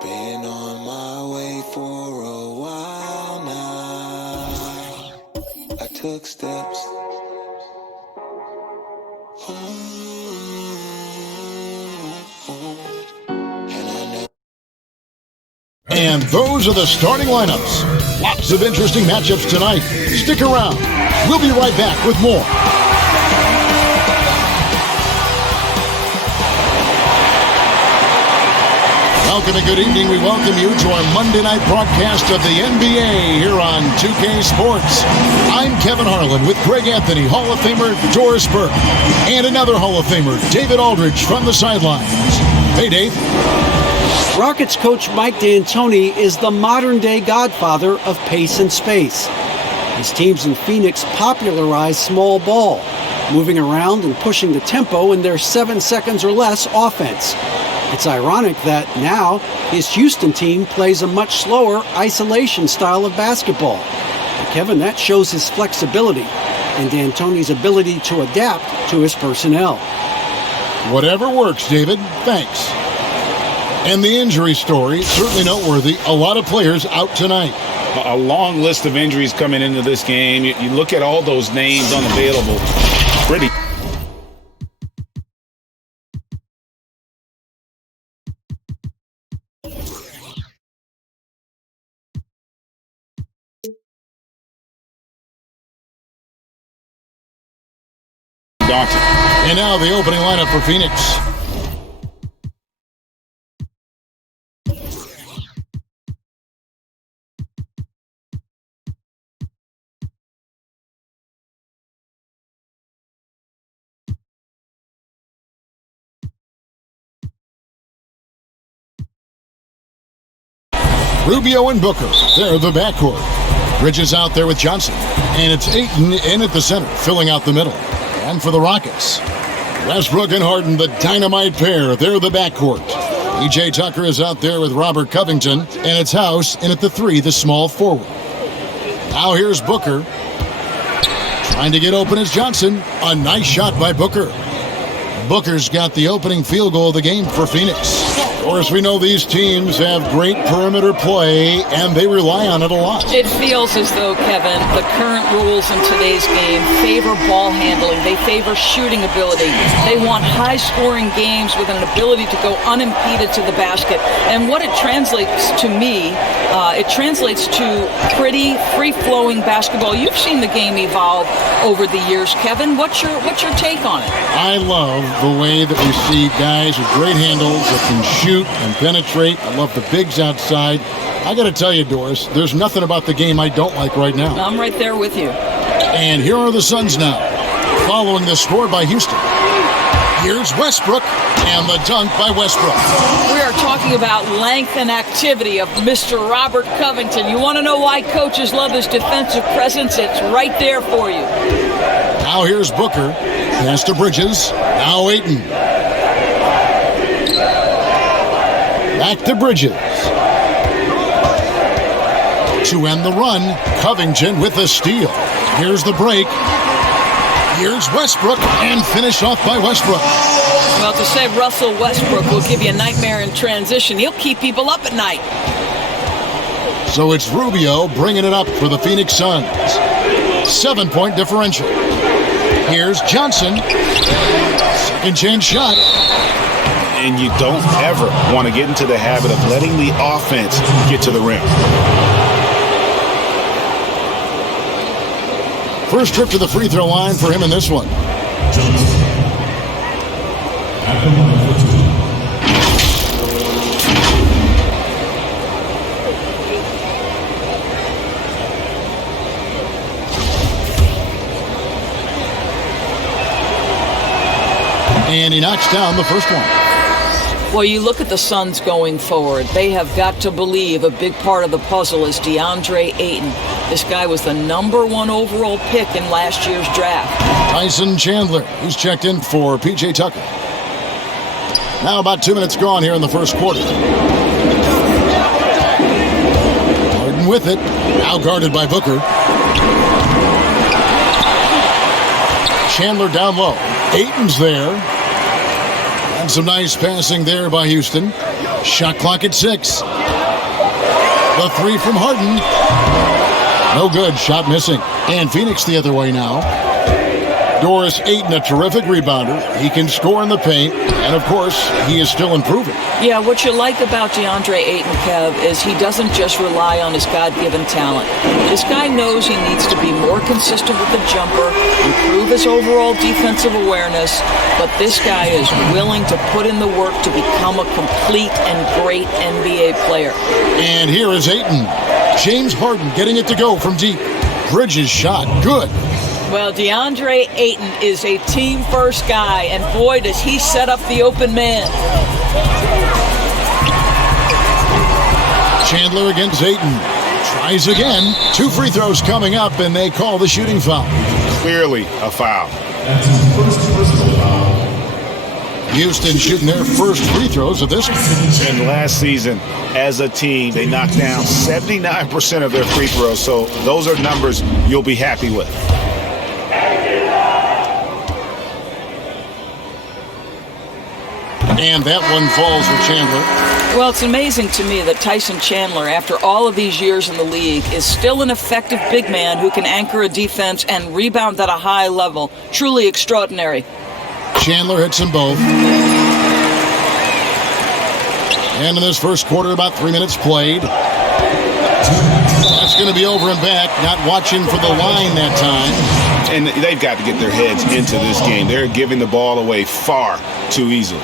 Been on my way for a while now. I took steps. And those are the starting lineups. Lots of interesting matchups tonight. Stick around. We'll be right back with more. Welcome and good evening. We welcome you to our Monday night broadcast of the NBA here on 2K Sports. I'm Kevin Harlan with Greg Anthony, Hall of Famer Doris Burke, and another Hall of Famer, David Aldridge, from the sidelines. Hey, Dave. Rockets coach Mike D'Antoni is the modern-day godfather of pace and space. His teams in Phoenix popularized small ball, moving around and pushing the tempo in their 7 seconds or less offense. It's ironic that now his Houston team plays a much slower isolation style of basketball. But Kevin, that shows his flexibility and D'Antoni's ability to adapt to his personnel. Whatever works, David. Thanks. And the injury story, certainly noteworthy. A lot of players out tonight. A long list of injuries coming into this game. You look at all those names unavailable. Pretty. Daunting. And now the opening lineup for Phoenix. Rubio and Booker, they're the backcourt. Bridges out there with Johnson. And it's Ayton in at the center, filling out the middle. And for the Rockets, Westbrook and Harden, the dynamite pair, they're the backcourt. E.J. Tucker is out there with Robert Covington. And it's House in at the 3, the small forward. Now here's Booker. Trying to get open is Johnson. A nice shot by Booker. Booker's got the opening field goal of the game for Phoenix. Of course, we know these teams have great perimeter play, and they rely on it a lot. It feels as though, Kevin, the current rules in today's game favor ball handling. They favor shooting ability. They want high-scoring games with an ability to go unimpeded to the basket. And what it translates to me, it translates to pretty free-flowing basketball. You've seen the game evolve over the years, Kevin. What's your take on it? I love the way that we see guys with great handles that can shoot and penetrate. I love the bigs outside. I got to tell you, Doris, there's nothing about the game I don't like right now. I'm right there with you. And here are the Suns now, following the score by Houston. Here's Westbrook, and the dunk by Westbrook. We are talking about length and activity of Mr. Robert Covington. You want to know why coaches love his defensive presence? It's right there for you. Now here's Booker. Pass to Bridges. Now Ayton. Back to Bridges. To end the run, Covington with a steal. Here's the break. Here's Westbrook, and finish off by Westbrook. Well, to say Russell Westbrook will give you a nightmare in transition, he'll keep people up at night. So it's Rubio bringing it up for the Phoenix Suns. 7-point differential. Here's Johnson. Second chance shot. And you don't ever want to get into the habit of letting the offense get to the rim. First trip to the free throw line for him in this one. And he knocks down the first one. Well, you look at the Suns going forward. They have got to believe a big part of the puzzle is DeAndre Ayton. This guy was the #1 overall pick in last year's draft. Tyson Chandler, who's checked in for P.J. Tucker. Now about 2 minutes gone here in the first quarter. Harden with it. Now guarded by Booker. Chandler down low. Ayton's there. And some nice passing there by Houston. Shot clock at 6. The three from Harden. No good. Shot missing. And Phoenix the other way now. Doris Ayton, a terrific rebounder. He can score in the paint. And, of course, he is still improving. Yeah, what you like about DeAndre Ayton, Kev, is he doesn't just rely on his God-given talent. This guy knows he needs to be more consistent with the jumper, improve his overall defensive awareness, but this guy is willing to put in the work to become a complete and great NBA player. And here is Ayton. James Harden getting it to go from deep. Bridges shot. Good. Well, DeAndre Ayton is a team-first guy, and boy, does he set up the open man. Chandler against Ayton. Tries again. 2 free throws coming up, and they call the shooting foul. Clearly a foul. Houston shooting their first free throws of this one. And last season, as a team, they knocked down 79% of their free throws, so those are numbers you'll be happy with. And that one falls for Chandler. Well, it's amazing to me that Tyson Chandler, after all of these years in the league, is still an effective big man who can anchor a defense and rebound at a high level. Truly extraordinary. Chandler hits them both. And in this first quarter, about 3 minutes played. That's going to be over and back. Not watching for the line that time. And they've got to get their heads into this game. They're giving the ball away far too easily.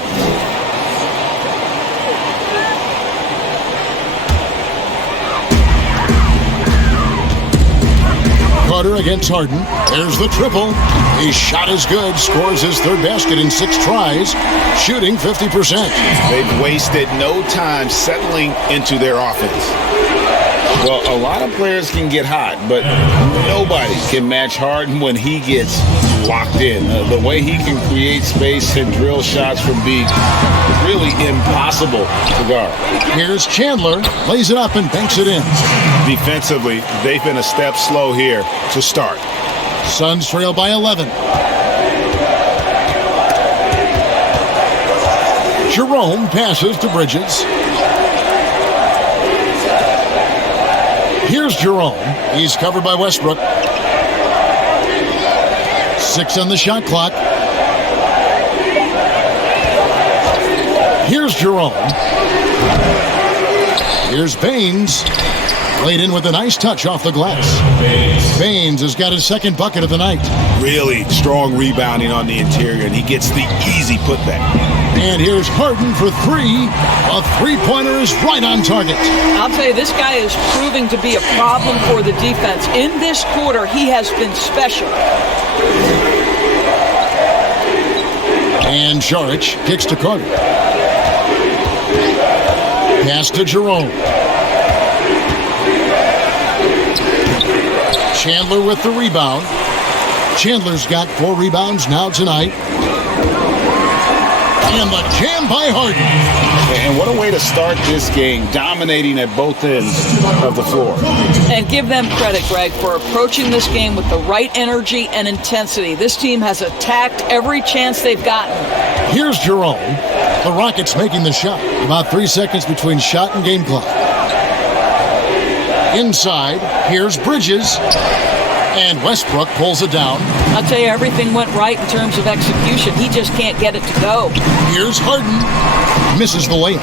Carter against Harden. There's the triple. His shot is good. Scores his third basket in 6 tries. Shooting 50%. They've wasted no time settling into their offense. Well, a lot of players can get hot, but nobody can match Harden when he gets locked in. The way he can create space and drill shots from deep is really impossible to guard. Here's Chandler. Lays it up and banks it in. Defensively, they've been a step slow here to start. Suns trail by 11. Jerome passes to Bridges. Here's Jerome. He's covered by Westbrook. 6 on the shot clock. Here's Jerome. Here's Baines. Laid in with a nice touch off the glass. Baines has got his second bucket of the night. Really strong rebounding on the interior, and he gets the easy putback. And here's Harden for 3. A three-pointer is right on target. I'll tell you, this guy is proving to be a problem for the defense. In this quarter, he has been special. And Saric kicks to Carter. Pass to Jerome. Chandler with the rebound. Chandler's got 4 rebounds now tonight. And the jam by Harden. And what a way to start this game, dominating at both ends of the floor. And give them credit, Greg, for approaching this game with the right energy and intensity. This team has attacked every chance they've gotten. Here's Jerome. The Rockets making the shot. About 3 seconds between shot and game clock. Inside, here's Bridges. And Westbrook pulls it down. I'll tell you, everything went right in terms of execution. He just can't get it to go. Here's Harden. Misses the layup.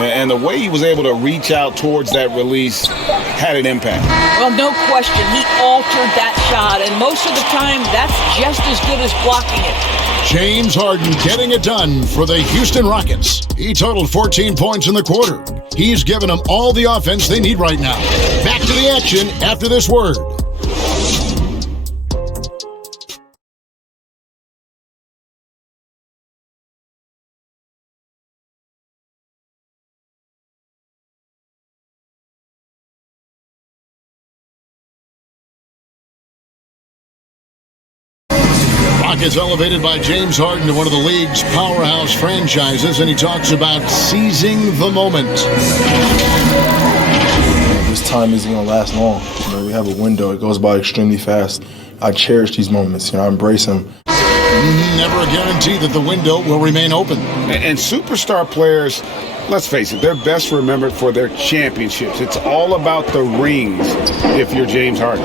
And the way he was able to reach out towards that release had an impact. Well, no question. He altered that shot, and most of the time, that's just as good as blocking it. James Harden getting it done for the Houston Rockets. He totaled 14 points in the quarter. He's given them all the offense they need right now. Back to the action after this word. Rockets elevated by James Harden to one of the league's powerhouse franchises, and he talks about seizing the moment. This time isn't going to last long. We have a window. It goes by extremely fast. I cherish these moments. I embrace them. Never a guarantee that the window will remain open. And superstar players, let's face it, they're best remembered for their championships. It's all about the rings if you're James Harden.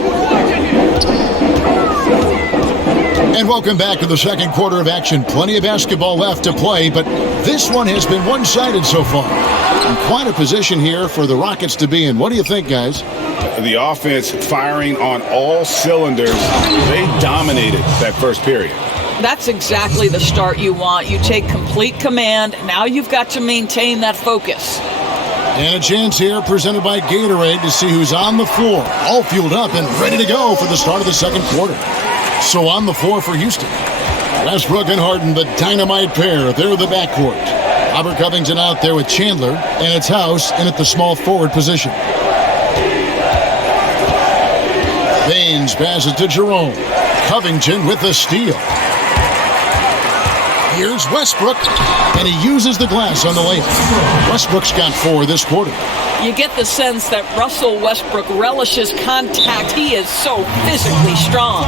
And welcome back to the second quarter of action. Plenty of basketball left to play, but this one has been one-sided so far. And quite a position here for the Rockets to be in. What do you think, guys? The offense firing on all cylinders. They dominated that first period. That's exactly the start you want. You take complete command. Now you've got to maintain that focus. And a chance here presented by Gatorade to see who's on the floor, all fueled up and ready to go for the start of the second quarter. So on the floor for Houston, Westbrook and Harden, the dynamite pair. They're the backcourt. Robert Covington out there with Chandler, and it's House in at the small forward position. Baines passes to Jerome. Covington with the steal. Here's Westbrook, and he uses the glass on the layup. Westbrook's got 4 this quarter. You get the sense that Russell Westbrook relishes contact. He is so physically strong.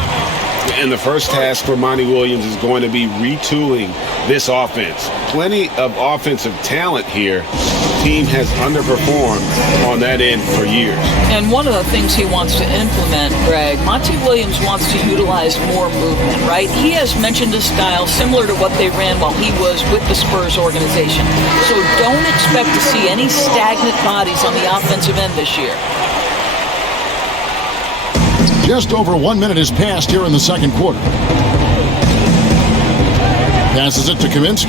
And the first task for Monty Williams is going to be retooling this offense. Plenty of offensive talent here. The team has underperformed on that end for years. And one of the things he wants to implement, Greg, Monty Williams wants to utilize more movement, right? He has mentioned a style similar to what they ran while he was with the Spurs organization. So don't expect to see any stagnant bodies on the offensive end this year. Just over 1 minute has passed here in the second quarter. Passes it to Kaminsky.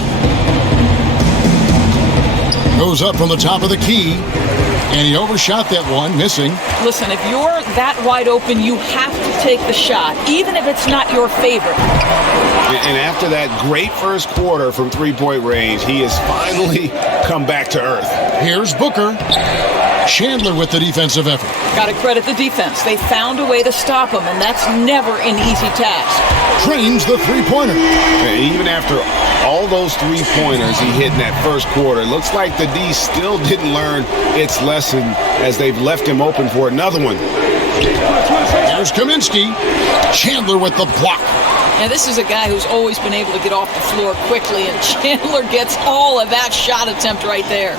Goes up from the top of the key. And he overshot that one, missing. Listen, if you're that wide open, you have to take the shot, even if it's not your favorite. And after that great first quarter from three-point range, he has finally come back to earth. Here's Booker. Chandler with the defensive effort. Got to credit the defense. They found a way to stop him, and that's never an easy task. Trains the three-pointer. And even after all those three-pointers he hit in that first quarter, it looks like the D still didn't learn its lesson as they've left him open for another one. There's Kaminsky. Chandler with the block. Now, this is a guy who's always been able to get off the floor quickly, and Chandler gets all of that shot attempt right there.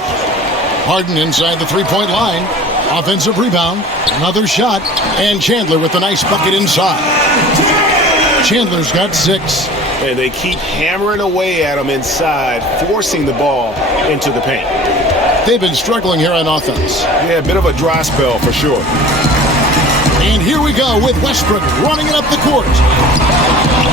Harden inside the three-point line. Offensive rebound. Another shot. And Chandler with a nice bucket inside. Chandler's got 6. And they keep hammering away at him inside, forcing the ball into the paint. They've been struggling here on offense. Yeah, a bit of a dry spell for sure. And here we go with Westbrook running it up the court.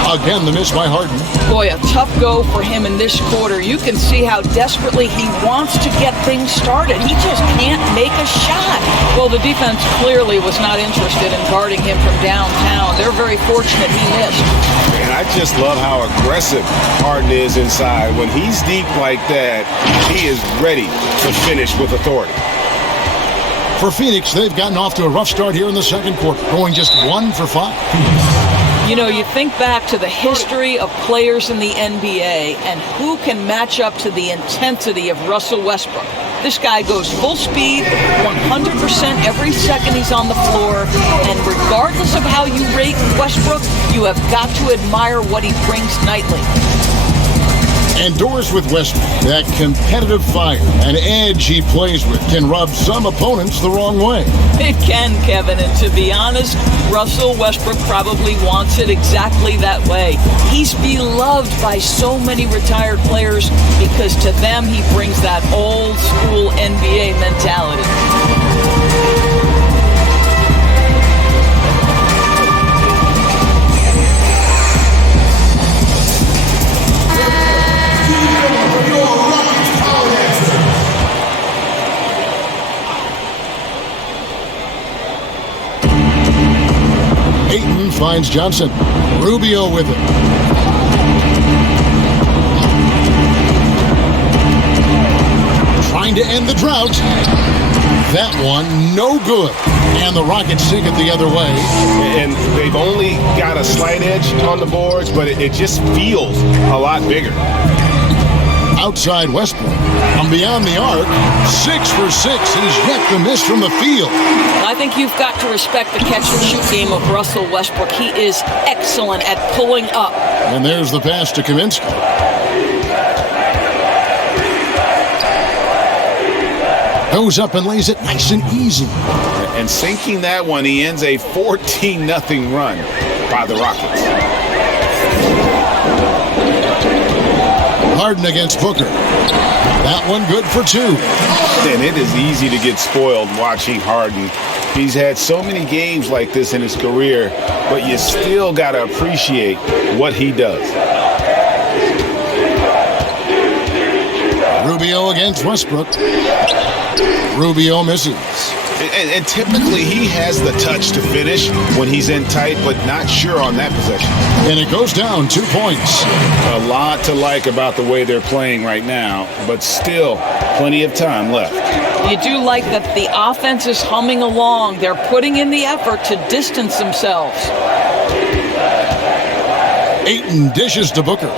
Again, the miss by Harden. Boy, a tough go for him in this quarter. You can see how desperately he wants to get things started. He just can't make a shot. Well, the defense clearly was not interested in guarding him from downtown. They're very fortunate he missed. And I just love how aggressive Harden is inside. When he's deep like that, he is ready to finish with authority. For Phoenix, they've gotten off to a rough start here in the second quarter, going just 1 for 5. You know, you think back to the history of players in the NBA and who can match up to the intensity of Russell Westbrook. This guy goes full speed, 100% every second he's on the floor, and regardless of how you rate Westbrook, you have got to admire what he brings nightly. And doors with Westbrook, that competitive fire and edge he plays with can rub some opponents the wrong way. It can, Kevin, and to be honest, Russell Westbrook probably wants it exactly that way. He's beloved by so many retired players because to them he brings that old school NBA mentality. Ayton finds Johnson. Rubio with it. Trying to end the drought. That one, no good. And the Rockets take it the other way. And they've only got a slight edge on the boards, but it just feels a lot bigger. outside Westbrook. From beyond the arc, 6 for 6. He's yet to miss from the field. I think you've got to respect the catch-and-shoot game of Russell Westbrook. He is excellent at pulling up. And there's the pass to Kaminsky. Goes up and lays it nice and easy. And sinking that one, he ends a 14-0 run by the Rockets. Harden against Booker. That one good for 2. And it is easy to get spoiled watching Harden. He's had so many games like this in his career, but you still got to appreciate what he does. Rubio against Westbrook. Rubio misses. And typically he has the touch to finish when he's in tight, but not sure on that possession. And it goes down 2 points. A lot to like about the way they're playing right now, but still plenty of time left. You do like that the offense is humming along. They're putting in the effort to distance themselves. Ayton dishes to Booker.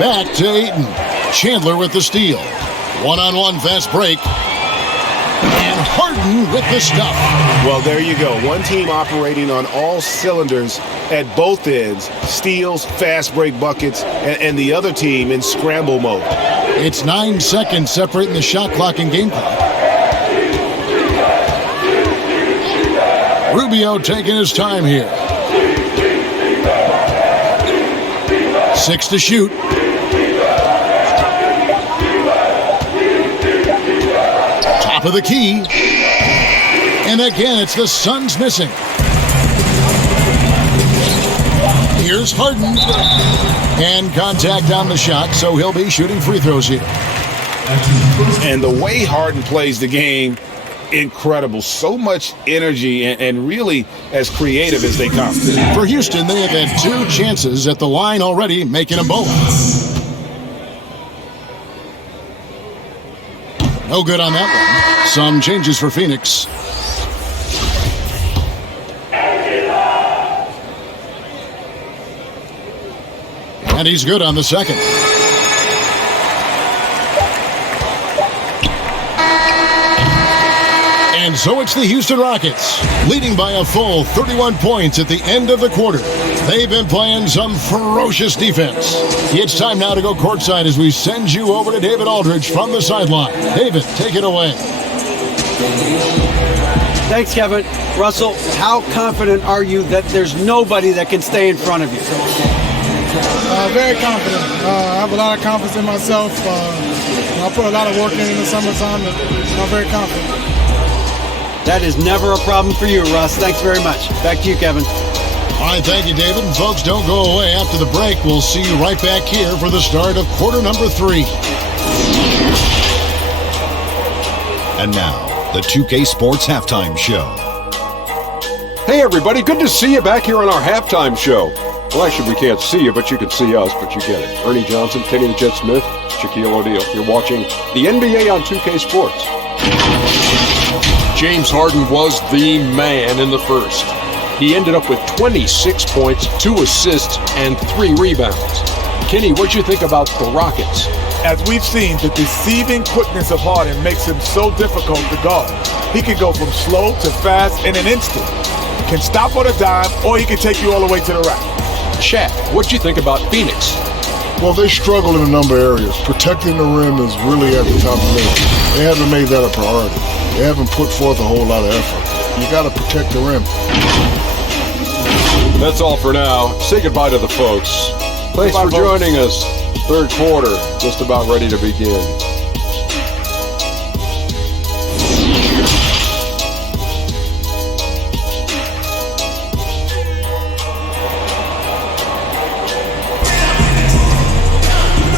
Back to Ayton. Chandler with the steal. One-on-one fast break. And Harden with the stuff. Well, there you go. One team operating on all cylinders at both ends. Steals, fast break buckets, and the other team in scramble mode. It's 9 seconds separating the shot clock and game clock. Rubio taking his time here. 6 to shoot. Top of the key. And again, it's the Suns missing. Here's Harden. And contact on the shot, so he'll be shooting free throws here. And the way Harden plays the game, incredible. So much energy and really as creative as they come. For Houston, they have had 2 chances at the line already, making them both. No good on that one. Some changes for Phoenix. And he's good on the second. And so it's the Houston Rockets, leading by a full 31 points at the end of the quarter. They've been playing some ferocious defense. It's time now to go courtside as we send you over to David Aldridge from the sideline. David, take it away. Thanks, Kevin. Russell, how confident are you that there's nobody that can stay in front of you? Very confident. I have a lot of confidence in myself. I put a lot of work in the summertime, and I'm very confident. That is never a problem for you, Russ. Thanks very much. Back to you, Kevin. All right, thank you, David. And folks, don't go away. After the break, we'll see you right back here for the start of quarter number 3. And now, the 2K Sports Halftime Show. Hey, everybody. Good to see you back here on our halftime show. Well, actually, we can't see you, but you can see us, but you get it. Ernie Johnson, Kenny the Jet Smith, Shaquille O'Neal. You're watching the NBA on 2K Sports. James Harden was the man in the first. He ended up with 26 points, 2 assists, and 3 rebounds. Kenny, what'd you think about the Rockets? As we've seen, the deceiving quickness of Harden makes him so difficult to guard. He can go from slow to fast in an instant. Can stop on a dime, or he can take you all the way to the rack. Shaq, what'd you think about Phoenix? Well, they struggle in a number of areas. Protecting the rim is really at the top of the list. They haven't made that a priority. They haven't put forth a whole lot of effort. You got to protect the rim. That's all for now. Say goodbye to the folks. Thanks for joining us. Third quarter, just about ready to begin.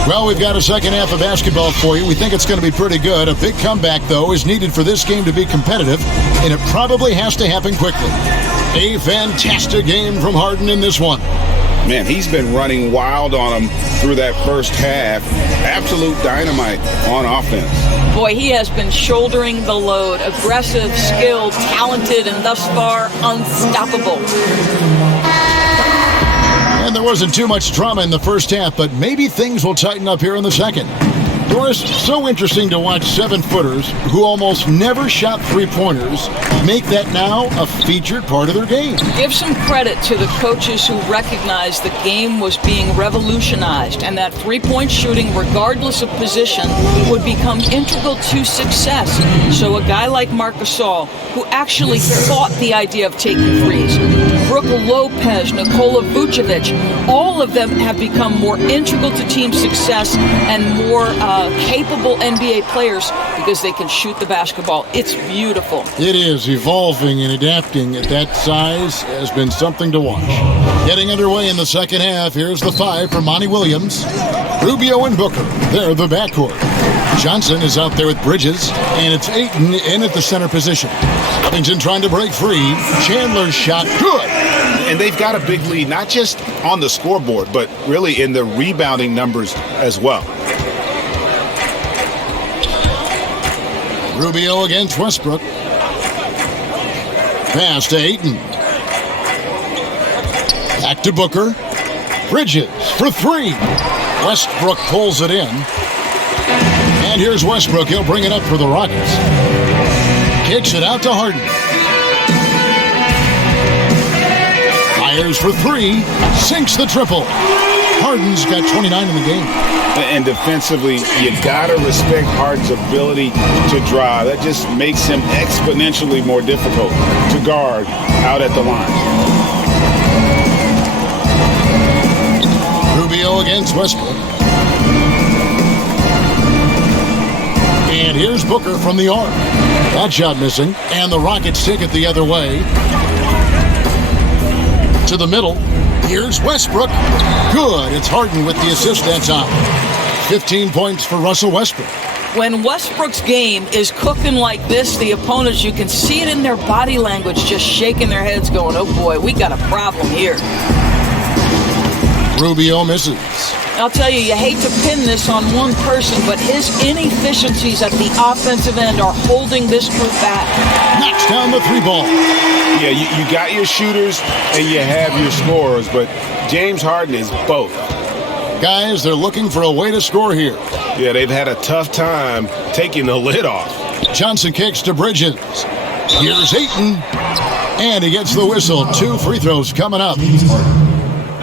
Well, we've got a second half of basketball for you. We think it's going to be pretty good. A big comeback, though, is needed for this game to be competitive, and it probably has to happen quickly. A fantastic game from Harden in this one. Man, he's been running wild on him through that first half. Absolute dynamite on offense. Boy, he has been shouldering the load. Aggressive, skilled, talented, and thus far unstoppable. And there wasn't too much drama in the first half, but maybe things will tighten up here in the second. Doris, so interesting to watch 7-footers who almost never shot three-pointers make that now a featured part of their game. Give some credit to the coaches who recognized the game was being revolutionized and that three-point shooting, regardless of position, would become integral to success. So a guy like Marc Gasol, who actually thought the idea of taking threes, Brooke Lopez, Nikola Vucevic, all of them have become more integral to team success and more capable NBA players because they can shoot the basketball. It's beautiful. It is. Evolving and adapting at that size has been something to watch. Getting underway in the second half, here's the 5 for Monty Williams. Rubio and Booker, they're the backcourt. Johnson is out there with Bridges, and it's Ayton in at the center position. Covington trying to break free. Chandler's shot, good. And they've got a big lead, not just on the scoreboard, but really in the rebounding numbers as well. Rubio against Westbrook. Pass to Ayton. Back to Booker. Bridges for 3. Westbrook pulls it in. And here's Westbrook. He'll bring it up for the Rockets. Kicks it out to Harden. Fires for 3. Sinks the triple. Harden's got 29 in the game. And defensively, you gotta respect Harden's ability to drive. That just makes him exponentially more difficult to guard out at the line. Rubio against Westbrook. And here's Booker from the arc. That shot missing, and the Rockets take it the other way. To the middle. Here's Westbrook. Good. It's Harden with the assist that time. 15 points for Russell Westbrook. When Westbrook's game is cooking like this, the opponents, you can see it in their body language, just shaking their heads going, oh boy, we got a problem here. Rubio misses. I'll tell you, you hate to pin this on one person, but his inefficiencies at the offensive end are holding this group back. Knocks down the 3-ball. Yeah, you got your shooters and you have your scorers, but James Harden is both. Guys, they're looking for a way to score here. Yeah, they've had a tough time taking the lid off. Johnson kicks to Bridges. Here's Ayton. And he gets the whistle. 2 free throws coming up.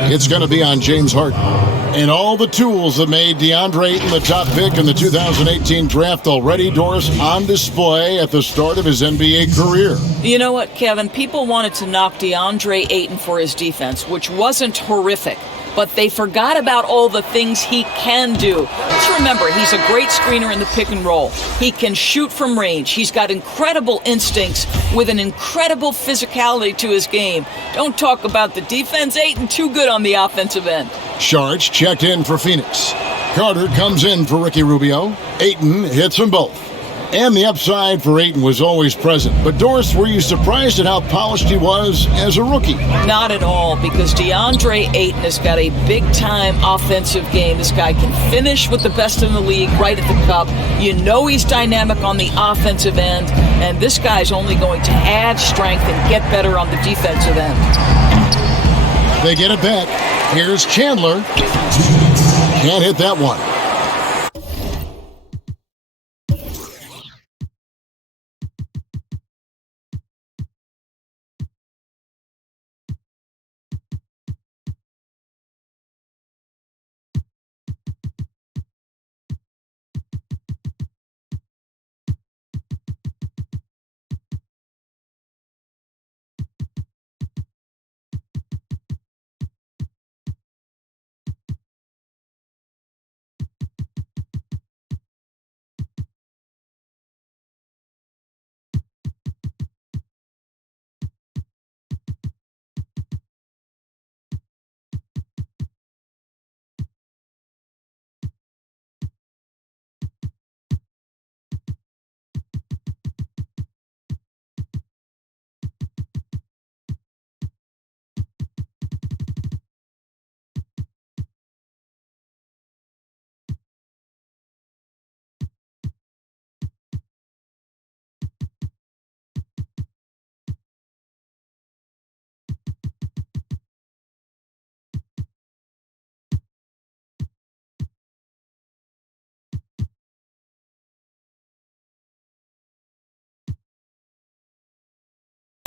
It's going to be on James Harden. And all the tools that made DeAndre Ayton the top pick in the 2018 draft already, Doris, on display at the start of his NBA career. You know what, Kevin? People wanted to knock DeAndre Ayton for his defense, which wasn't horrific. But they forgot about all the things he can do. Let's remember, he's a great screener in the pick and roll. He can shoot from range. He's got incredible instincts with an incredible physicality to his game. Don't talk about the defense. Ayton too good on the offensive end. Sharge checked in for Phoenix. Carter comes in for Ricky Rubio. Ayton hits them both. And the upside for Ayton was always present. But Doris, were you surprised at how polished he was as a rookie? Not at all, because DeAndre Ayton has got a big-time offensive game. This guy can finish with the best in the league right at the cup. You know he's dynamic on the offensive end, and this guy's only going to add strength and get better on the defensive end. They get it back. Here's Chandler. Can't hit that one.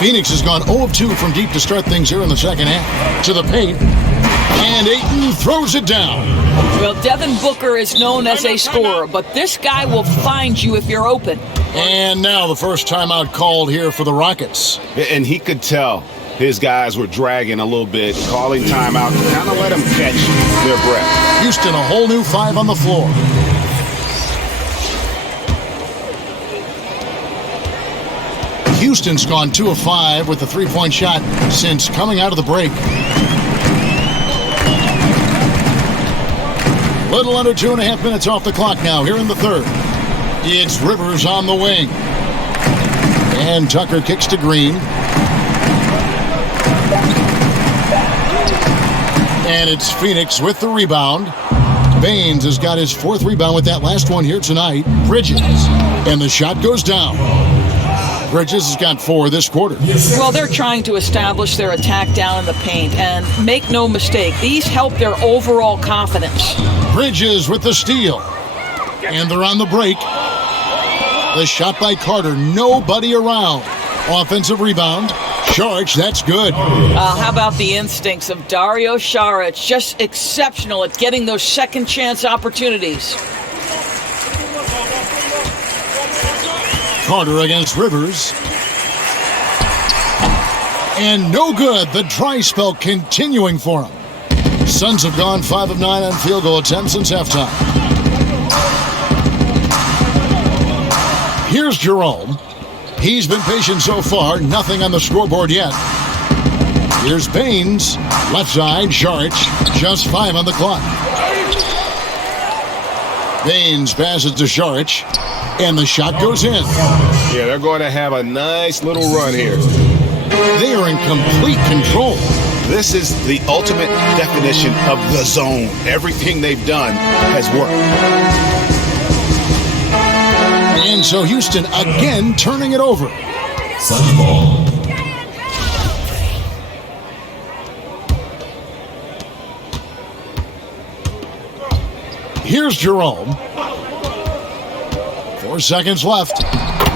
Phoenix has gone 0 of 2 from deep to start things here in the second half. To the paint. And Ayton throws it down. Well, Devin Booker is known as a scorer, but this guy will find you if you're open. And now the first timeout called here for the Rockets. And he could tell his guys were dragging a little bit, calling timeout to kind of let them catch their breath. Houston, a whole new 5 on the floor. Houston's gone 2 of 5 with the three-point shot since coming out of the break. Little under 2.5 minutes off the clock now here in the third. It's Rivers on the wing. And Tucker kicks to Green. And it's Phoenix with the rebound. Baines has got his 4th rebound with that last one here tonight. Bridges. And the shot goes down. Bridges has got 4 this quarter. Well, they're trying to establish their attack down in the paint. And make no mistake, these help their overall confidence. Bridges with the steal. And they're on the break. The shot by Carter. Nobody around. Offensive rebound. Saric, that's good. How about the instincts of Dario Saric? Just exceptional at getting those second chance opportunities. Carter against Rivers. And no good. The dry spell continuing for him. Suns have gone 5 of 9 on field goal attempts since halftime. Here's Jerome. He's been patient so far. Nothing on the scoreboard yet. Here's Baines. Left side, Saric. Just 5 on the clock. Baines passes to Saric. And the shot goes in. Yeah, they're going to have a nice little run here. They are in complete control. This is the ultimate definition of the zone. Everything they've done has worked. And so Houston again turning it over. Suns ball. Here's Jerome. 4 seconds left.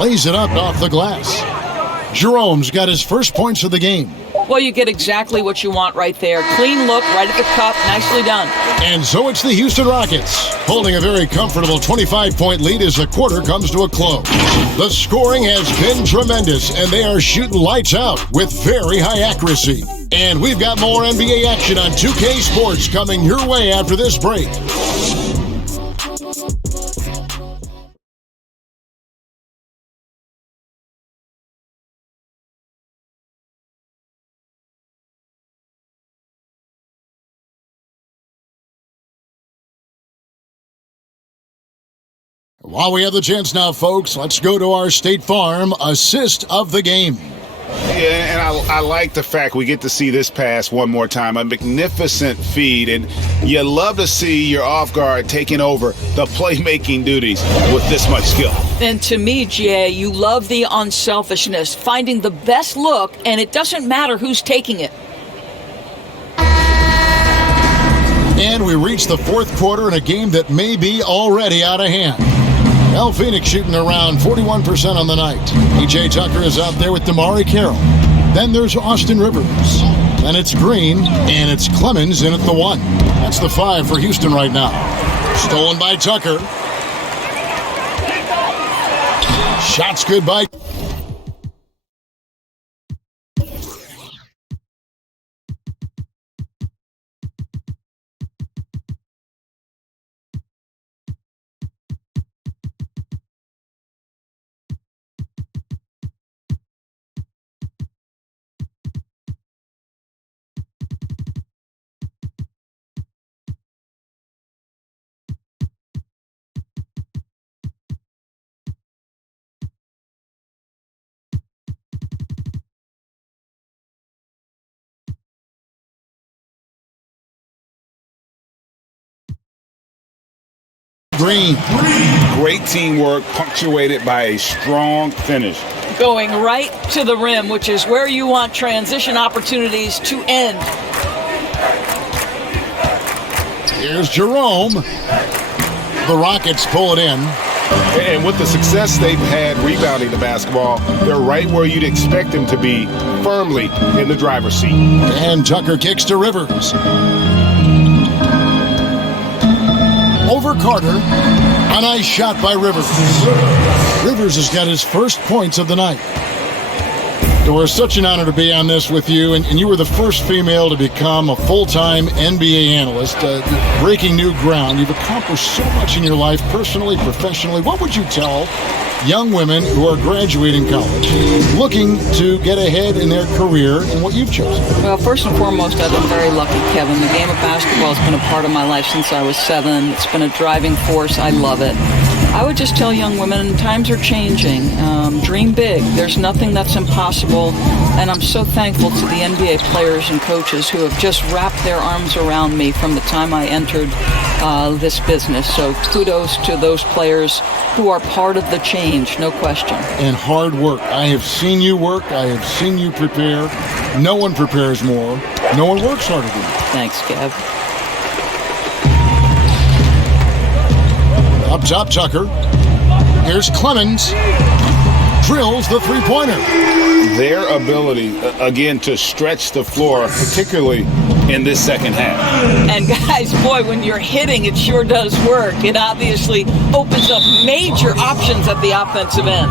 Lays it up off the glass. Jerome's got his first points of the game. Well, you get exactly what you want right there. Clean look, right at the cup. Nicely done. And so it's the Houston Rockets, holding a very comfortable 25-point lead as the quarter comes to a close. The scoring has been tremendous, and they are shooting lights out with very high accuracy. And we've got more NBA action on 2K Sports coming your way after this break. While we have the chance now, folks, let's go to our State Farm assist of the game. Yeah, and I like the fact we get to see this pass one more time. A magnificent feed, and you love to see your off guard taking over the playmaking duties with this much skill. And to me, Jay, you love the unselfishness, finding the best look, and it doesn't matter who's taking it. And we reach the fourth quarter in a game that may be already out of hand. Well, Phoenix shooting around 41% on the night. P.J. Tucker is out there with Damari Carroll. Then there's Austin Rivers. Then it's Green, and it's Clemens in at the 1. That's the 5 for Houston right now. Stolen by Tucker. Shots good by... Green. Great teamwork punctuated by a strong finish. Going right to the rim, which is where you want transition opportunities to end. Here's Jerome. The Rockets pull it in. And with the success they've had rebounding the basketball, they're right where you'd expect them to be, firmly in the driver's seat. And Tucker kicks to Rivers. Over Carter. A nice shot by Rivers. Rivers has got his first points of the night. Doris, such an honor to be on this with you, and you were the first female to become a full-time NBA analyst, breaking new ground. You've accomplished so much in your life, personally, professionally. What would you tell young women who are graduating college, looking to get ahead in their career and what you've chosen? Well, first and foremost, I've been very lucky, Kevin. The game of basketball has been a part of my life since I was 7. It's been a driving force. I love it. I would just tell young women, times are changing. Dream big. There's nothing that's impossible. And I'm so thankful to the NBA players and coaches who have just wrapped their arms around me from the time I entered this business. So kudos to those players who are part of the change, no question. And hard work. I have seen you work. I have seen you prepare. No one prepares more. No one works harder than you. Thanks, Kev. Up top, Tucker. Here's Clemens. Drills the three-pointer. Their ability, again, to stretch the floor, particularly in this second half. And guys, boy, when you're hitting, it sure does work. It obviously opens up major options at the offensive end.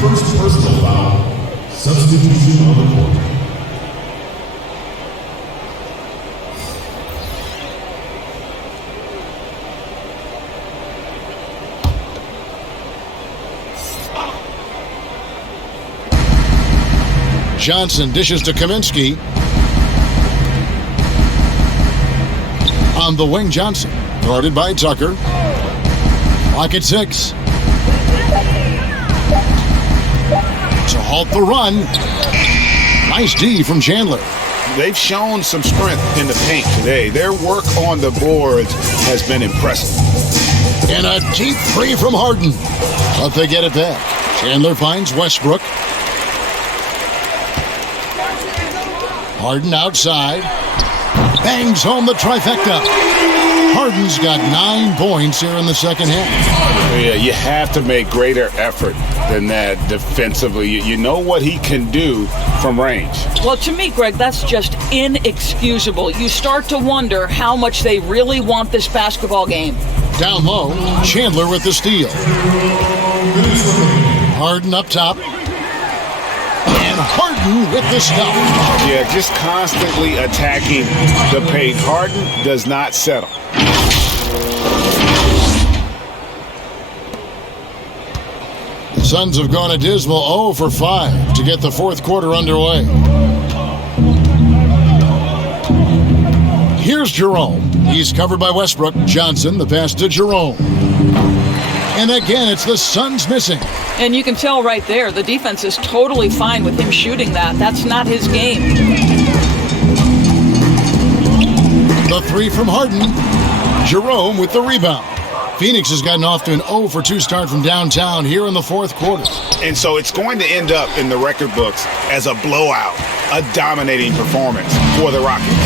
First personal foul. Substitution on the court. Johnson dishes to Kaminsky. On the wing, Johnson. Guarded by Tucker. Clock at 6. To halt the run. Nice D from Chandler. They've shown some strength in the paint today. Their work on the boards has been impressive. And a deep three from Harden. But they get it back. Chandler finds Westbrook. Harden outside. Bangs home the trifecta. Harden's got 9 points here in the second half. Yeah, you have to make greater effort than that defensively. You know what he can do from range. Well, to me, Greg, that's just inexcusable. You start to wonder how much they really want this basketball game. Down low, Chandler with the steal. Harden up top. And Harden with the stop. Yeah, just constantly attacking the paint. Harden does not settle. The Suns have gone a dismal 0 for 5 to get the fourth quarter underway. Here's Jerome. He's covered by Westbrook. Johnson, the pass to Jerome. And again, it's the Suns missing. And you can tell right there, the defense is totally fine with him shooting that. That's not his game. The three from Harden. Jerome with the rebound. Phoenix has gotten off to an 0 for 2 start from downtown here in the fourth quarter. And so it's going to end up in the record books as a blowout, a dominating performance for the Rockets.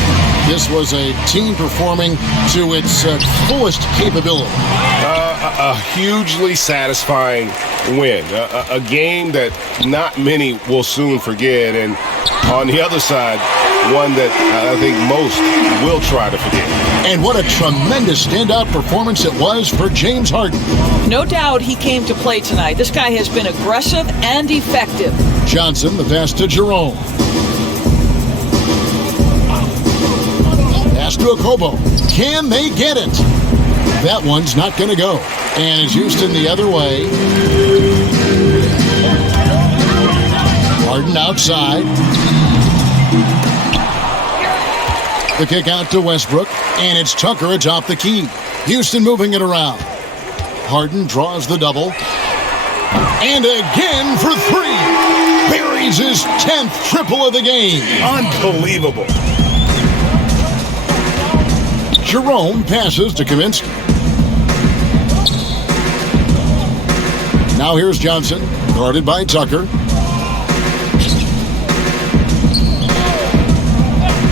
This was a team performing to its fullest capability. A hugely satisfying win. A game that not many will soon forget. And on the other side, one that I think most will try to forget. And what a tremendous standout performance it was for James Harden. No doubt he came to play tonight. This guy has been aggressive and effective. Johnson, the pass to Jerome. Pass to Okobo. Can they get it? That one's not going to go. And it's Houston the other way. Harden outside. The kick out to Westbrook. And it's Tucker atop the key. Houston moving it around. Harden draws the double. And again for 3. Buries his 10th triple of the game. Unbelievable. Jerome passes to Kaminsky. Now here's Johnson, guarded by Tucker.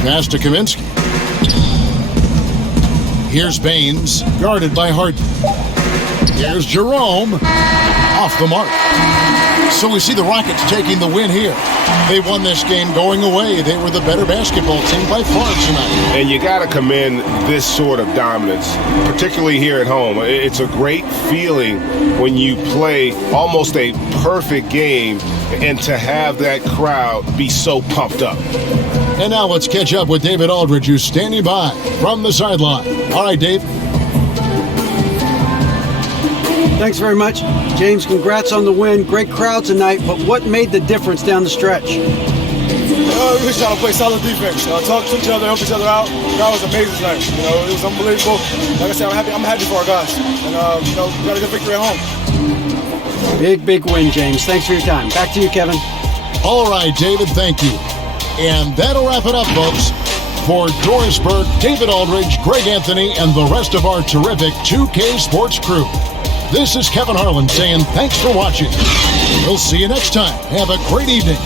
Pass to Kaminsky. Here's Baines, guarded by Harden. Here's Jerome. Off the mark. So we see the Rockets taking the win here. They won this game going away. They were the better basketball team by far tonight. And you got to commend this sort of dominance, particularly here at home. It's a great feeling when you play almost a perfect game and to have that crowd be so pumped up. And now let's catch up with David Aldridge, who's standing by from the sideline. All right, Dave. Thanks very much. James, congrats on the win. Great crowd tonight, but what made the difference down the stretch? We just trying to play solid defense. Talk to each other, help each other out. That was amazing tonight. It was unbelievable. Like I said, I'm happy for our guys. And, we got a good victory at home. Big win, James. Thanks for your time. Back to you, Kevin. All right, David, thank you. And that'll wrap it up, folks. For Doris Burke, David Aldridge, Greg Anthony, and the rest of our terrific 2K Sports crew, this is Kevin Harlan saying thanks for watching. We'll see you next time. Have a great evening.